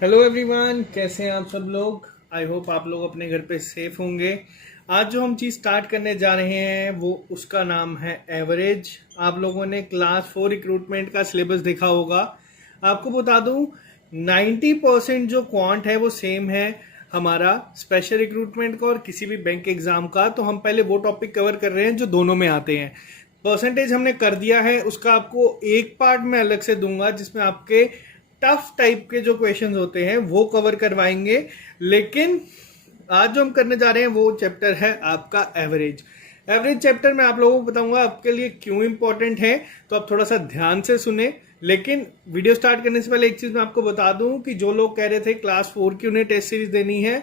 Hello everyone, कैसे हैं आप सब लोग। आई होप आप लोग अपने घर पे सेफ होंगे। आज जो हम चीज़ स्टार्ट करने जा रहे हैं वो उसका नाम है एवरेज। आप लोगों ने क्लास 4 रिक्रूटमेंट का सिलेबस देखा होगा। आपको बता दूं 90% जो क्वांट है वो सेम है हमारा स्पेशल रिक्रूटमेंट का और किसी भी बैंक एग्जाम का। तो हम पहले वो टॉपिक कवर कर रहे हैं जो दोनों में आते हैं। परसेंटेज हमने कर दिया है, उसका आपको एक पार्ट में अलग से दूंगा जिसमें आपके टफ टाइप के जो क्वेश्चंस होते हैं वो कवर करवाएंगे। लेकिन आज जो हम करने जा रहे हैं वो चैप्टर है आपका एवरेज। एवरेज चैप्टर मैं आप लोगों को बताऊंगा आपके लिए क्यों इंपॉर्टेंट है, तो आप थोड़ा सा ध्यान से सुने। लेकिन वीडियो स्टार्ट करने से पहले एक चीज मैं आपको बता दूं कि जो लोग कह रहे थे क्लास 4 की उन्हें टेस्ट सीरीज देनी है,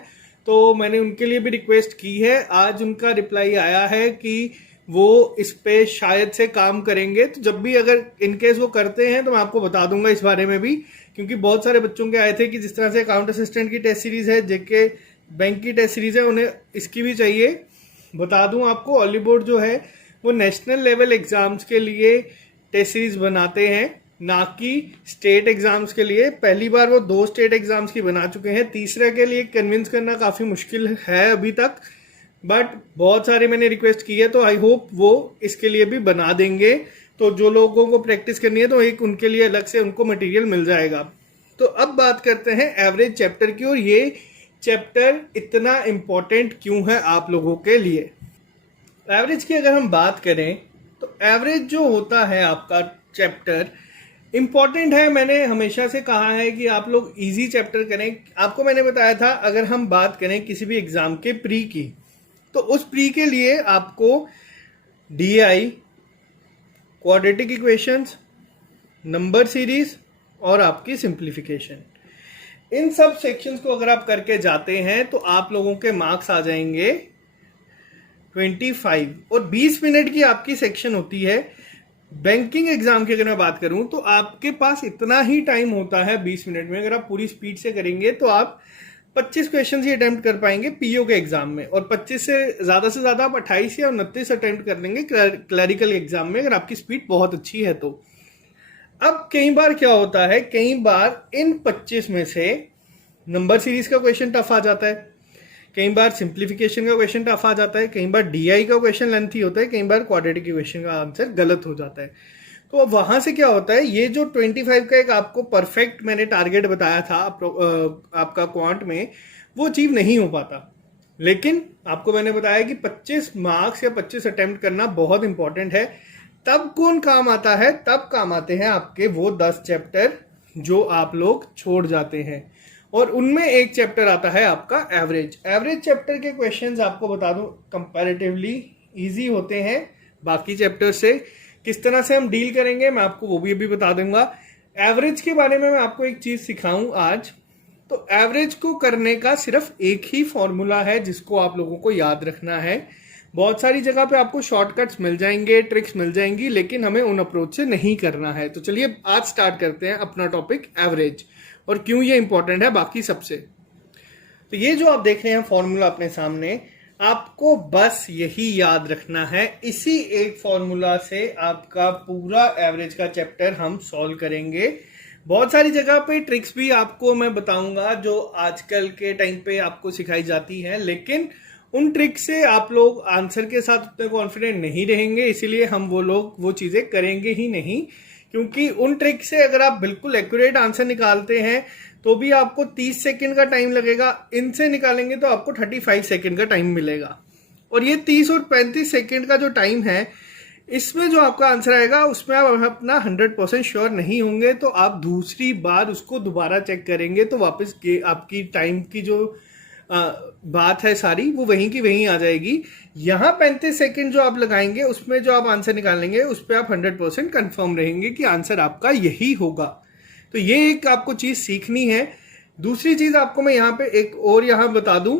तो मैंने उनके लिए भी रिक्वेस्ट की है। आज उनका रिप्लाई आया है कि वो इस पे शायद से काम करेंगे। तो जब भी अगर इनकेस वो करते हैं तो मैं आपको बता दूंगा इस बारे में भी, क्योंकि बहुत सारे बच्चों के आए थे कि जिस तरह से अकाउंट असिस्टेंट की टेस्ट सीरीज है, जेके बैंक की टेस्ट सीरीज है, उन्हें इसकी भी चाहिए। बता दूं आपको, ऑली बोर्ड जो है वो नेशनल लेवल एग्जाम्स के लिए टेस्ट सीरीज बनाते हैं, ना कि स्टेट एग्जाम्स के लिए। पहली बार वो 2 स्टेट एग्जाम्स की बना चुके हैं, तीसरे के लिए कन्विंस करना काफ़ी मुश्किल है अभी तक। बट बहुत सारे मैंने रिक्वेस्ट की है, तो आई होप वो इसके लिए भी बना देंगे। तो जो लोगों को प्रैक्टिस करनी है तो एक उनके लिए अलग से उनको मटेरियल मिल जाएगा। तो अब बात करते हैं एवरेज चैप्टर की, और ये चैप्टर इतना इम्पोर्टेंट क्यों है आप लोगों के लिए। एवरेज की अगर हम बात करें तो एवरेज जो होता है आपका चैप्टर इम्पॉर्टेंट है। मैंने हमेशा से कहा है कि आप लोग इजी चैप्टर करें। आपको मैंने बताया था अगर हम बात करें किसी भी एग्जाम के प्री की, तो उस प्री के लिए आपको DI, quadratic equations, number series और आपकी सिंप्लीफिकेशन, इन सब सेक्शंस को अगर आप करके जाते हैं तो आप लोगों के मार्क्स आ जाएंगे 25। और 20 मिनट की आपकी सेक्शन होती है। बैंकिंग एग्जाम की अगर मैं बात करूं तो आपके पास इतना ही टाइम होता है 20 मिनट में। अगर आप पूरी स्पीड से करेंगे तो आप 25 क्वेश्चन ही अटेम्प्ट कर पाएंगे पीओ के एग्जाम में, और 25 से ज्यादा आप 28 या 29 अटेम्प्ट कर लेंगे क्लरिकल एग्जाम में, अगर आपकी स्पीड बहुत अच्छी है तो। अब कई बार क्या होता है, कई बार इन 25 में से नंबर सीरीज का क्वेश्चन टफ आ जाता है, कई बार सिंप्लीफिकेशन का क्वेश्चन टफ आ जाता है, कई बार डीआई का क्वेश्चन लेंथी होता है, कई बार क्वाड्रेटिक क्वेश्चन का आंसर गलत हो जाता है। तो अब वहां से क्या होता है, ये जो 25 का एक आपको परफेक्ट मैंने टारगेट बताया था आपका क्वांट में, वो अचीव नहीं हो पाता। लेकिन आपको मैंने बताया कि 25 मार्क्स या 25 अटेम्प्ट करना बहुत इंपॉर्टेंट है। तब कौन काम आता है, तब काम आते हैं आपके वो 10 चैप्टर जो आप लोग छोड़ जाते हैं, और उनमें एक चैप्टर आता है आपका एवरेज। एवरेज चैप्टर के क्वेश्चंस आपको बता दूं कंपैरेटिवली इजी होते हैं बाकी चैप्टर से। किस तरह से हम डील करेंगे मैं आपको वो भी अभी बता दूंगा। एवरेज के बारे में मैं आपको एक चीज सिखाऊं आज। तो एवरेज को करने का सिर्फ एक ही फॉर्मूला है जिसको आप लोगों को याद रखना है। बहुत सारी जगह पे आपको शॉर्टकट्स मिल जाएंगे, ट्रिक्स मिल जाएंगी, लेकिन हमें उन अप्रोच से नहीं करना है। तो चलिए आज स्टार्ट करते हैं अपना टॉपिक एवरेज, और क्यों ये इंपॉर्टेंट है बाकी सबसे। तो ये जो आप देख रहे हैं फॉर्मूला अपने सामने, आपको बस यही याद रखना है। इसी एक फॉर्मूला से आपका पूरा एवरेज का चैप्टर हम सॉल्व करेंगे। बहुत सारी जगह पे ट्रिक्स भी आपको मैं बताऊंगा जो आजकल के टाइम पे आपको सिखाई जाती हैं, लेकिन उन ट्रिक से आप लोग आंसर के साथ उतने कॉन्फिडेंट नहीं रहेंगे, इसीलिए हम वो लोग वो चीजें करेंगे ही नहीं। क्योंकि उन ट्रिक से अगर आप बिल्कुल एक्यूरेट आंसर निकालते हैं तो भी आपको 30 सेकंड का टाइम लगेगा, इनसे निकालेंगे तो आपको 35 सेकंड का टाइम मिलेगा। और ये 30 और 35 सेकंड का जो टाइम है, इसमें जो आपका आंसर आएगा उसमें आप अपना 100% श्योर नहीं होंगे, तो आप दूसरी बार उसको दोबारा चेक करेंगे तो वापस आपकी टाइम की जो बात है सारी वो वहीं की वहीं आ जाएगी। यहाँ 35 सेकंड जो आप लगाएंगे उसमें जो आप आंसर निकालेंगे उस पर आप 100% कंफर्म रहेंगे कि आंसर आपका यही होगा। तो ये एक आपको चीज सीखनी है। दूसरी चीज आपको मैं यहाँ पे एक और यहाँ बता दूं,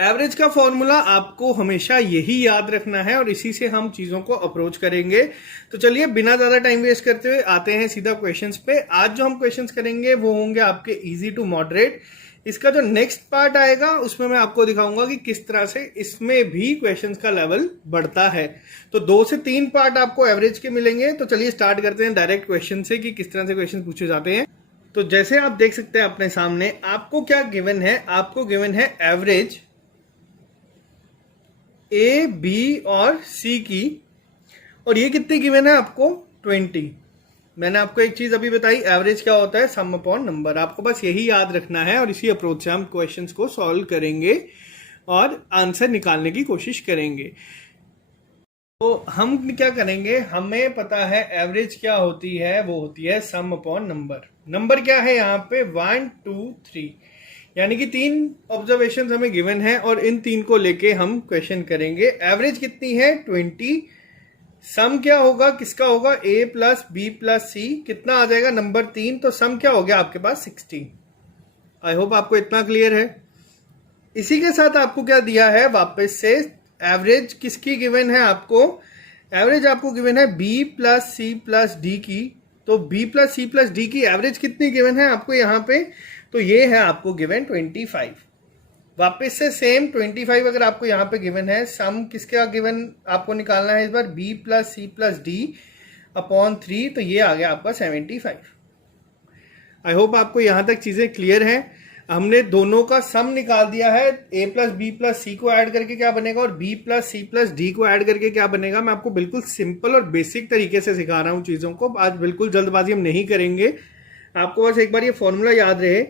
एवरेज का फॉर्मूला आपको हमेशा यही याद रखना है और इसी से हम चीजों को अप्रोच करेंगे। तो चलिए बिना ज्यादा टाइम वेस्ट करते हुए आते हैं सीधा क्वेश्चंस पे। आज जो हम क्वेश्चंस करेंगे वो होंगे आपके इजी टू मॉडरेट। इसका जो नेक्स्ट पार्ट आएगा उसमें मैं आपको दिखाऊंगा कि किस तरह से इसमें भी क्वेश्चंस का लेवल बढ़ता है। तो 2 से 3 पार्ट आपको एवरेज के मिलेंगे। तो चलिए स्टार्ट करते हैं डायरेक्ट क्वेश्चन से कि किस तरह से क्वेश्चन पूछे जाते हैं। तो जैसे आप देख सकते हैं अपने सामने, आपको क्या गिवन है, आपको गिवन है एवरेज ए, बी और सी की, और ये कितनी गिवन है आपको 20। मैंने आपको एक चीज अभी बताई, एवरेज क्या होता है, सम अपॉन नंबर। आपको बस यही याद रखना है और इसी अप्रोच से हम क्वेश्चंस को सॉल्व करेंगे और आंसर निकालने की कोशिश करेंगे। तो हम क्या करेंगे, हमें पता है एवरेज क्या होती है, वो होती है सम अपॉन नंबर। नंबर क्या है यहाँ पे 1 2 3, यानी कि 3 ऑब्जर्वेशन हमें गिवन है और इन 3 को लेके हम क्वेश्चन करेंगे। एवरेज कितनी है 20, सम क्या होगा, किसका होगा, a प्लस बी प्लस सी, कितना आ जाएगा नंबर 3, तो सम क्या हो गया आपके पास 16। आई होप आपको इतना क्लियर है। इसी के साथ आपको क्या दिया है वापस से, एवरेज किसकी गिवन है आपको, एवरेज आपको गिवन है b plus C plus D की। तो b plus C plus D की एवरेज कितनी गिवन है आपको यहाँ पे, तो ये है आपको गिवन 25। वापस से सेम 25 अगर आपको यहाँ पे गिवन है, सम किसका गिवन आपको निकालना है इस बार, b plus C plus D upon 3, तो ये आ गया आपका 75। आई होप आपको यहाँ तक चीजें क्लियर हैं। हमने दोनों का सम निकाल दिया है, a plus B plus C को ऐड करके क्या बनेगा और b plus C plus D को ऐड करके क्या बनेगा। मैं आपको बिल्कुल सिंपल और बेसिक तरीके से सिखा रहा हूँ चीजों को, आज बिल्कुल जल्दबाजी हम नहीं करेंगे। आपको बस एक बार ये फॉर्मूला याद रहे।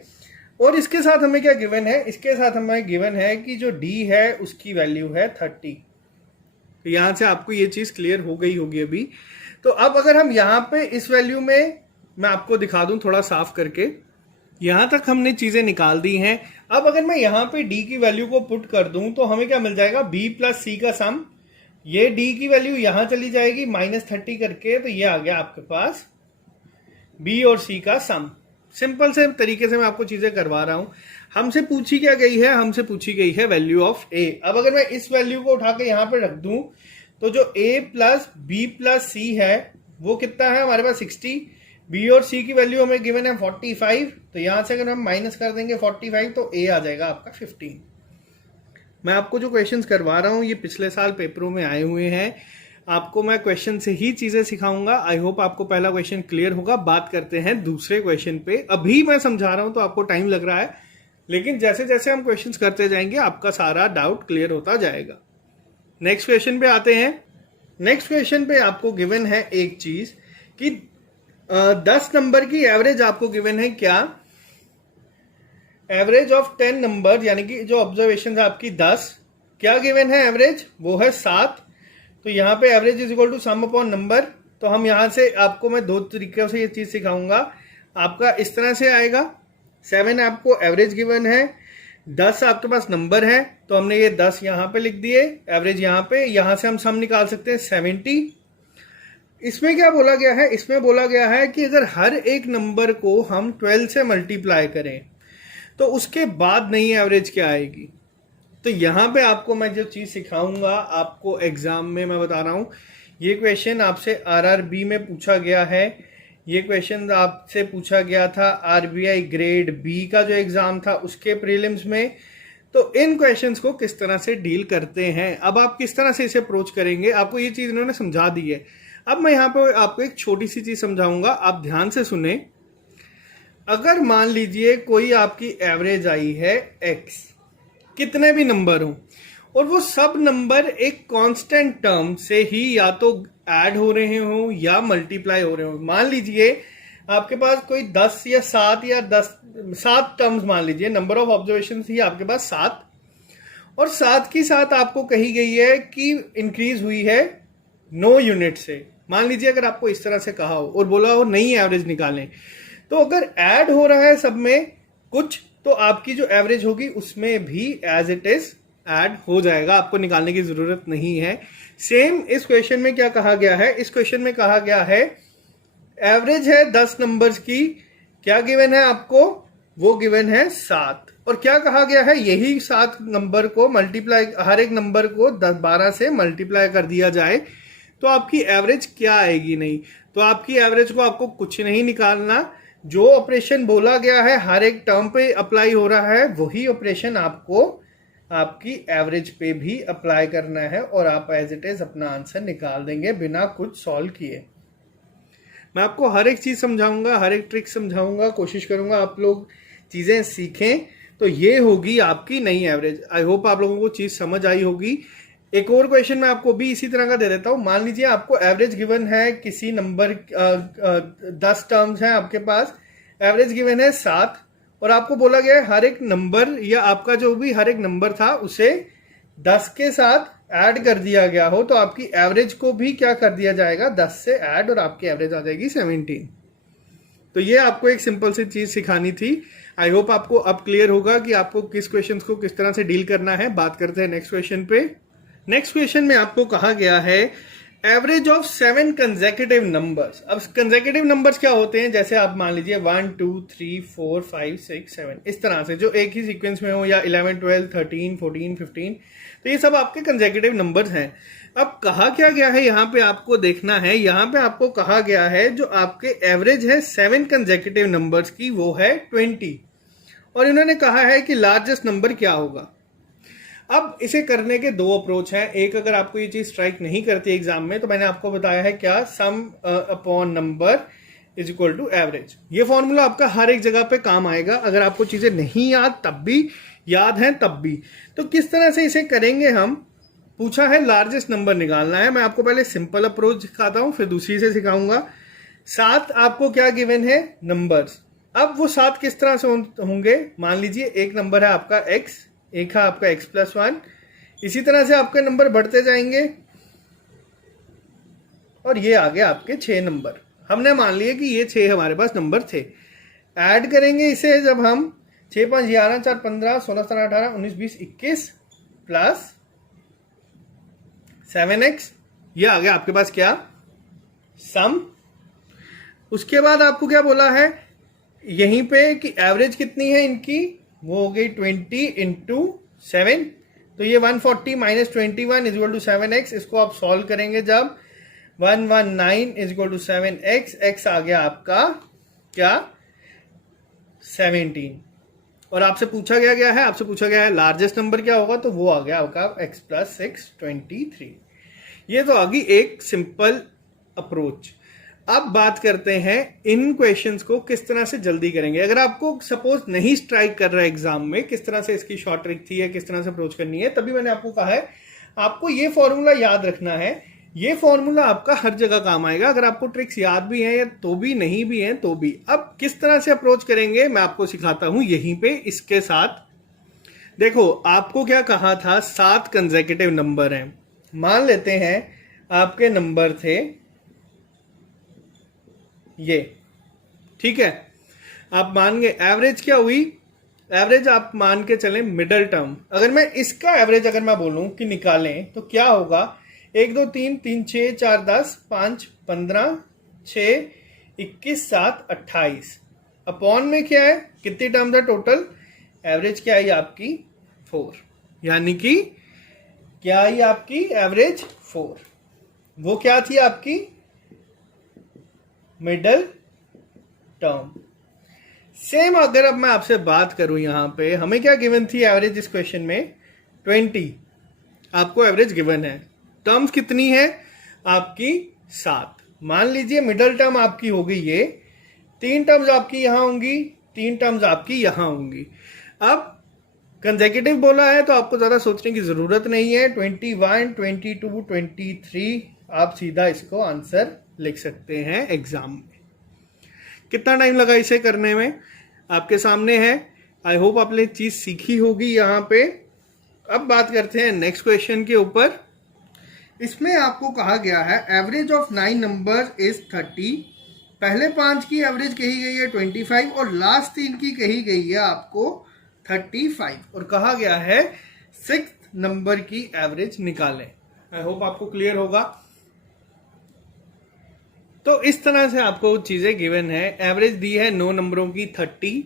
और इसके साथ हमें क्या गिवन है, इसके साथ हमें गिवन है कि जो d है उसकी वैल्यू है 30। तो यहां से आपको ये चीज क्लियर हो गई होगी अभी। तो अब अगर हम यहाँ पे इस वैल्यू में, मैं आपको दिखा दूं थोड़ा साफ करके, यहां तक हमने चीजें निकाल दी हैं। अब अगर मैं यहाँ पे d की वैल्यू को पुट कर दूं तो हमें क्या मिल जाएगा, b प्लस सी का सम, ये d की वैल्यू यहां चली जाएगी -30 करके, तो ये आ गया आपके पास b और c का सम। सिंपल से तरीके से मैं आपको चीजें करवा रहा हूं। हमसे पूछी क्या गई है, हमसे पूछी गई है वैल्यू ऑफ a। अब अगर मैं इस वैल्यू को उठा के यहां पे रख दूं तो जो a प्लस बी प्लस सी है वो कितना है हमारे पास 60, b और c की वैल्यू हमें गिवन है 45, तो यहां से अगर हम माइनस कर देंगे 45 तो a आ जाएगा आपका 15। मैं आपको जो क्वेश्चंस करवा रहा हूं ये पिछले साल पेपरों में आए हुए हैं, आपको मैं क्वेश्चन से ही चीजें सिखाऊंगा। आई होप आपको पहला क्वेश्चन क्लियर होगा। बात करते हैं दूसरे क्वेश्चन पे। अभी मैं समझा रहा हूं तो आपको टाइम लग रहा है, लेकिन जैसे जैसे हम क्वेश्चंस करते जाएंगे आपका सारा डाउट क्लियर होता जाएगा। नेक्स्ट क्वेश्चन पे आते हैं। नेक्स्ट क्वेश्चन पे आपको गिवन है एक चीज कि 10 नंबर की एवरेज आपको गिवन है क्या, एवरेज ऑफ 10 नंबर, यानी कि जो ऑब्जर्वेशन है आपकी 10, क्या गिवन है एवरेज, वो है 7। तो यहाँ पे average is equal to sum upon number. तो हम यहाँ से आपको मैं 2 तरीकों से ये चीज सिखाऊंगा। आपका इस तरह से आएगा, 7 आपको एवरेज गिवन है, 10 आपके पास नंबर है, तो हमने ये 10 यहाँ पे लिख दिए, एवरेज यहाँ पे, यहाँ से हम सम निकाल सकते हैं 70। इसमें क्या बोला गया है, इसमें बोला गया है कि अगर हर एक नंबर को हम 12 से मल्टीप्लाई करें तो उसके बाद नई एवरेज क्या आएगी। तो यहां पे आपको मैं जो चीज सिखाऊंगा आपको एग्जाम में, मैं बता रहा हूं, ये क्वेश्चन आपसे आरआरबी में पूछा गया है, ये क्वेश्चन आपसे पूछा गया था आरबीआई ग्रेड बी का जो एग्जाम था उसके प्रीलिम्स में। तो इन क्वेश्चंस को किस तरह से डील करते हैं, अब आप किस तरह से इसे अप्रोच करेंगे, आपको ये चीज इन्होंने समझा दी है। अब मैं यहाँ पे आपको एक छोटी सी चीज समझाऊंगा, आप ध्यान से सुने। अगर मान लीजिए कोई आपकी एवरेज आई है x, कितने भी नंबर हो, और वो सब नंबर एक कांस्टेंट टर्म से ही या तो ऐड हो रहे हो या मल्टीप्लाई हो रहे हो। मान लीजिए आपके पास कोई 10 या 7 या 7 टर्म्स, मान लीजिए नंबर ऑफ ऑब्जर्वेशन ही आपके पास 7, और 7 की साथ आपको कही गई है कि इंक्रीज हुई है 9 यूनिट से। मान लीजिए अगर आपको इस तरह से कहा हो और बोला हो नई एवरेज निकालें, तो अगर ऐड हो रहा है सब में कुछ, तो आपकी जो एवरेज होगी उसमें भी एज इट इज ऐड हो जाएगा, आपको निकालने की जरूरत नहीं है। सेम इस क्वेश्चन में क्या कहा गया है, इस क्वेश्चन में कहा गया है एवरेज है 10 नंबर्स की, क्या गिवन है आपको, वो गिवन है 7, और क्या कहा गया है, यही 7 नंबर को मल्टीप्लाई, हर एक नंबर को 12 से मल्टीप्लाई कर दिया जाए तो आपकी एवरेज क्या आएगी। नहीं तो आपकी एवरेज को आपको कुछ नहीं निकालना, जो ऑपरेशन बोला गया है हर एक टर्म पे अप्लाई हो रहा है, वही ऑपरेशन आपको आपकी एवरेज पे भी अप्लाई करना है, और आप एज इट इज अपना आंसर निकाल देंगे बिना कुछ सॉल्व किए। मैं आपको हर एक चीज़ समझाऊंगा, हर एक ट्रिक समझाऊंगा, कोशिश करूंगा आप लोग चीज़ें सीखें। तो ये होगी आपकी नई एवरेज। आई होप आप लोगों को चीज़ समझ आई होगी। एक और क्वेश्चन मैं आपको भी इसी तरह का दे देता हूँ। मान लीजिए आपको एवरेज गिवन है किसी नंबर, 10 टर्म्स हैं आपके पास, एवरेज गिवन है 7, और आपको बोला गया है हर एक नंबर या आपका जो भी हर एक नंबर था उसे 10 के साथ ऐड कर दिया गया हो, तो आपकी एवरेज को भी क्या कर दिया जाएगा, 10 से ऐड, और आपकी एवरेज आ जाएगी 17। तो ये आपको एक सिंपल सी चीज सिखानी थी। आई होप आपको अब क्लियर होगा कि आपको किस क्वेश्चन को किस तरह से डील करना है। बात करते हैं नेक्स्ट क्वेश्चन पे। नेक्स्ट क्वेश्चन में आपको कहा गया है एवरेज ऑफ 7 कंसेक्यूटिव नंबर्स। अब कंसेक्यूटिव नंबर्स क्या होते हैं, जैसे आप मान लीजिए 1 2 3 4 5 6 7 इस तरह से, जो एक ही सीक्वेंस में हो, या 11 12 13 14 15, तो ये सब आपके कंसेक्यूटिव नंबर्स हैं। अब कहा क्या गया है, यहाँ पे आपको देखना है, यहाँ पे आपको कहा गया है जो आपके एवरेज है 7 कंसेक्यूटिव नंबर्स की वो है 20, और इन्होंने कहा है कि लार्जेस्ट नंबर क्या होगा। अब इसे करने के दो अप्रोच हैं। एक, अगर आपको ये चीज स्ट्राइक नहीं करती एग्जाम में, तो मैंने आपको बताया है क्या, sum upon number is equal to average. ये फॉर्मूला आपका हर एक जगह पे काम आएगा, अगर आपको चीजें नहीं याद तब भी, याद हैं तब भी। तो किस तरह से इसे करेंगे हम, पूछा है लार्जेस्ट नंबर निकालना है। मैं आपको पहले सिंपल अप्रोच सिखाता हूं, फिर दूसरी से सिखाऊंगा। 7 आपको क्या गिवन है, नंबर्स। अब वो 7 किस तरह से होंगे, मान लीजिए एक नंबर है आपका x, एक है आपका x प्लस 1, इसी तरह से आपके नंबर बढ़ते जाएंगे, और ये आ गए आपके 6 नंबर। हमने मान लिया कि ये 6 हमारे पास नंबर थे। ऐड करेंगे इसे जब हम, 6 5 11 4 15 16 17 18 19 20 21 प्लस 7x, ये आ गया आपके पास क्या, सम। उसके बाद आपको क्या बोला है यहीं पे कि एवरेज कितनी है इनकी, वो हो गई 20 इंटू 7, तो ये 140 minus 21 is equal to 7x। इसको आप सॉल्व करेंगे जब 119 is equal to 7x, x आ गया आपका क्या, 17। और आपसे पूछा गया है, आपसे पूछा गया है लार्जेस्ट नंबर क्या होगा, तो वो आ गया आपका x प्लस 6 23। ये तो आ गई एक सिंपल अप्रोच। अब बात करते हैं इन क्वेश्चंस को किस तरह से जल्दी करेंगे। अगर आपको सपोज नहीं स्ट्राइक कर रहा है एग्जाम में, किस तरह से इसकी शॉर्ट ट्रिक थी है, किस तरह से अप्रोच करनी है, तभी मैंने आपको कहा है आपको ये फॉर्मूला याद रखना है। ये फॉर्मूला आपका हर जगह काम आएगा, अगर आपको ट्रिक्स याद भी है तो भी, नहीं भी है तो भी। अब किस तरह से अप्रोच करेंगे मैं आपको सिखाता हूं यहीं पे इसके साथ। देखो आपको क्या कहा था, 7 कंसेक्यूटिव नंबर हैं। मान लेते हैं आपके नंबर थे ये, ठीक है। आप मान गए एवरेज क्या हुई, एवरेज आप मान के चलें मिडल टर्म। अगर मैं इसका एवरेज अगर मैं बोलूं कि निकालें तो क्या होगा, 1 2 3 3 6 4 10 5 15 6 21 7 28 अपॉन में क्या है, कितनी टर्म था टोटल, एवरेज क्या आई आपकी 4, यानी कि क्या आई आपकी एवरेज 4। वो क्या थी आपकी मिडल टर्म। सेम अगर अब मैं आपसे बात करूं, यहां पे हमें क्या गिवन थी एवरेज इस क्वेश्चन में, 20 आपको एवरेज गिवन है। टर्म्स कितनी है आपकी 7। मान लीजिए मिडल टर्म आपकी होगी ये, 3 टर्म्स आपकी यहां होंगी, 3 टर्म्स आपकी यहां होंगी। अब कंसेक्यूटिव बोला है तो आपको ज्यादा सोचने की जरूरत नहीं है, 21 22 23 आप सीधा इसको आंसर लिख सकते हैं एग्जाम में। कितना टाइम लगा इसे करने में आपके सामने है। आई होप आपने चीज सीखी होगी यहां पे। अब बात करते हैं नेक्स्ट क्वेश्चन के ऊपर। इसमें आपको कहा गया है एवरेज ऑफ 9 नंबर्स इज 30। पहले 5 की एवरेज कही गई है 25 और लास्ट 3 की कही गई है आपको 35, और कहा गया है 6 नंबर की एवरेज निकालें। आई होप आपको क्लियर होगा। तो इस तरह से आपको चीजें गिवन है। एवरेज दी है 9 नंबरों की 30,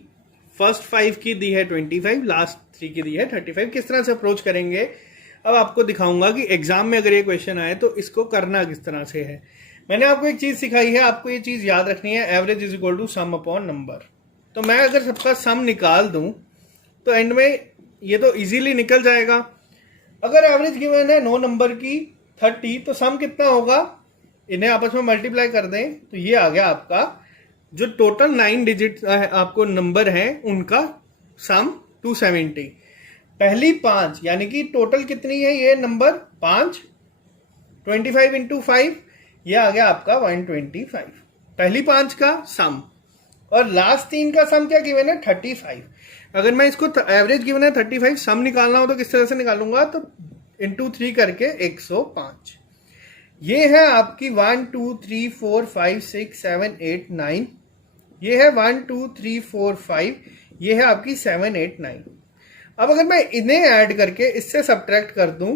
फर्स्ट 5 की दी है 25, लास्ट 3 की दी है 35। किस तरह से अप्रोच करेंगे अब आपको दिखाऊंगा कि एग्जाम में अगर ये क्वेश्चन आए तो इसको करना किस तरह से है। मैंने आपको एक चीज सिखाई है, आपको ये चीज याद रखनी है, average is equal to sum upon number. तो मैं अगर सबका सम निकाल दूं तो एंड में ये तो इजीली निकल जाएगा। अगर एवरेज गिवन है 9 नंबर की 30 तो सम कितना होगा इन्हें आपस में मल्टीप्लाई कर दें तो ये आ गया आपका जो टोटल 9 डिजिट आपको नंबर है उनका सम 270। पहली 5 यानी कि टोटल कितनी है ये नंबर 5, 25 इंटू 5 ये आ गया आपका 125। पहली 5 का सम और लास्ट 3 का सम क्या गिवन है 35। अगर मैं इसको एवरेज गिवन है 35 सम निकालना हो तो किस तरह से निकालूंगा, तो इंटू 3 करके 105। ये है आपकी 1 2 3 4 5 6 7 8 9, ये है 1 2 3 4 5, ये है आपकी 7 8 9। अब अगर मैं इन्हें ऐड करके इससे सब्ट्रैक्ट कर दूं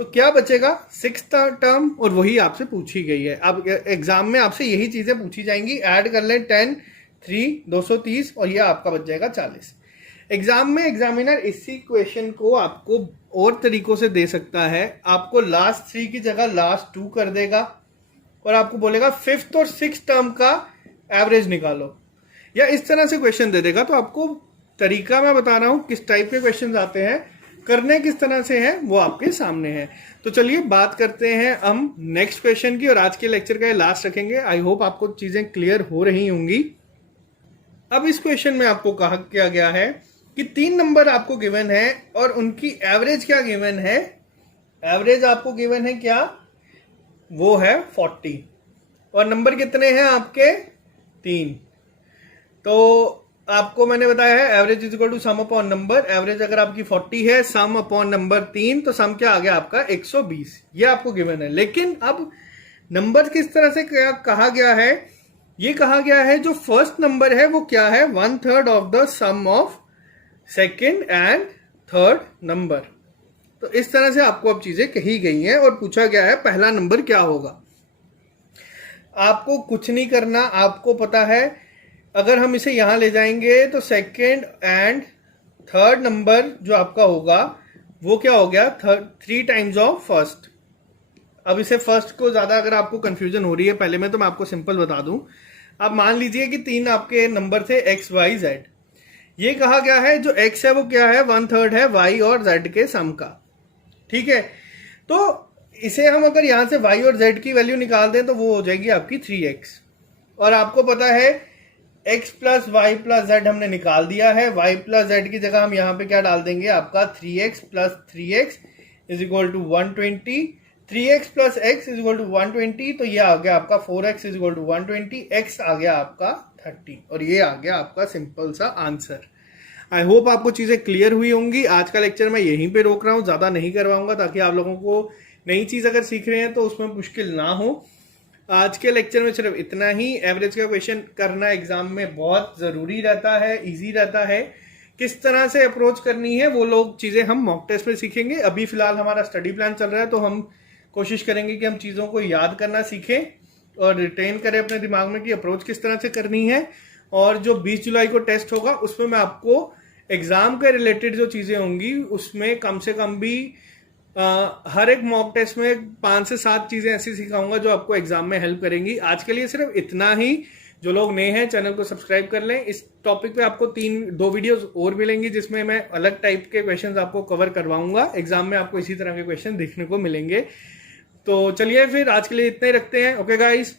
तो क्या बचेगा 6 टर्म, और वही आपसे पूछी गई है। अब एग्जाम में आपसे यही चीजें पूछी जाएंगी। ऐड कर लें 10 3 230 और ये आपका बच जाएगा 40। एग्जाम में एग्जामिनर इसी क्वेश्चन को आपको और तरीकों से दे सकता है। आपको लास्ट 3 की जगह लास्ट 2 कर देगा और आपको बोलेगा 5th और 6th टर्म का एवरेज निकालो, या इस तरह से क्वेश्चन दे देगा। तो आपको तरीका मैं बता रहा हूं किस टाइप के क्वेश्चन आते हैं, करने किस तरह से हैं वो आपके सामने है। तो चलिए बात करते हैं हम नेक्स्ट क्वेश्चन की, और आज के लेक्चर का ये लास्ट रखेंगे। आई होप आपको चीजें क्लियर हो रही होंगी। अब इस क्वेश्चन में आपको कहा क्या गया है कि 3 नंबर आपको गिवन है और उनकी एवरेज क्या गिवन है। एवरेज आपको गिवन है क्या, वो है 40, और नंबर कितने हैं आपके 3। तो आपको मैंने बताया है average is equal to sum upon number. Average अगर आपकी 40 है, सम अपॉन नंबर 3, तो सम क्या आ गया आपका 120। ये आपको गिवन है। लेकिन अब नंबर किस तरह से क्या कहा गया है, ये कहा गया है जो फर्स्ट नंबर है वो क्या है 1/3 of the sum of second and third number. तो इस तरह से आपको अब चीजें कही गई हैं और पूछा गया है पहला नंबर क्या होगा। आपको कुछ नहीं करना, आपको पता है अगर हम इसे यहां ले जाएंगे तो सेकेंड एंड थर्ड नंबर जो आपका होगा वो क्या हो गया 3 टाइम्स ऑफ फर्स्ट। अब इसे फर्स्ट को ज्यादा अगर आपको कंफ्यूजन हो रही है पहले में, तो मैं आपको सिंपल बता दूं। अब मान लीजिए कि 3 आपके नंबर थे x y z। ये कहा गया है जो x है वो क्या है 1/3 है y और z के सम का। ठीक है, तो इसे हम अगर यहां से y और z की वैल्यू निकाल दें तो वो हो जाएगी आपकी 3x। और आपको पता है x plus Y plus Z हमने निकाल दिया है। y प्लस जेड की जगह हम यहाँ पे क्या डाल देंगे आपका 3x plus 3x is equal to 120। 3x plus x is equal to 120, तो ये आ गया आपका 4x is equal to 120, x आ गया आपका 30, और ये आ गया आपका सिंपल सा आंसर। आई होप आपको चीजें क्लियर हुई होंगी। आज का लेक्चर मैं यहीं पे रोक रहा हूँ, ज्यादा नहीं करवाऊंगा, ताकि आप लोगों को नई चीज अगर सीख रहे हैं तो उसमें मुश्किल ना हो। आज के लेक्चर में सिर्फ इतना ही। एवरेज का क्वेश्चन करना एग्जाम में बहुत जरूरी रहता है, इजी रहता है। किस तरह से अप्रोच करनी है वो लोग चीजें हम मॉक टेस्ट में सीखेंगे। अभी फिलहाल हमारा स्टडी प्लान चल रहा है, तो हम कोशिश करेंगे कि हम चीजों को याद करना सीखें और रिटेन करें अपने दिमाग में कि अप्रोच किस तरह से करनी है। और जो 20 जुलाई को टेस्ट होगा उसमें मैं आपको एग्जाम के रिलेटेड जो चीजें होंगी उसमें कम से कम भी हर एक मॉक टेस्ट में 5 से 7 चीजें ऐसी सिखाऊंगा जो आपको एग्जाम में हेल्प करेंगी। आज के लिए सिर्फ इतना ही। जो लोग नए हैं चैनल को सब्सक्राइब कर लें। इस टॉपिक पे आपको 2 वीडियोस और मिलेंगी जिसमें मैं अलग टाइप के क्वेश्चंस आपको कवर करवाऊंगा। एग्जाम में आपको इसी तरह के क्वेश्चन देखने को मिलेंगे। तो चलिए फिर आज के लिए इतना ही रखते हैं। Okay guys.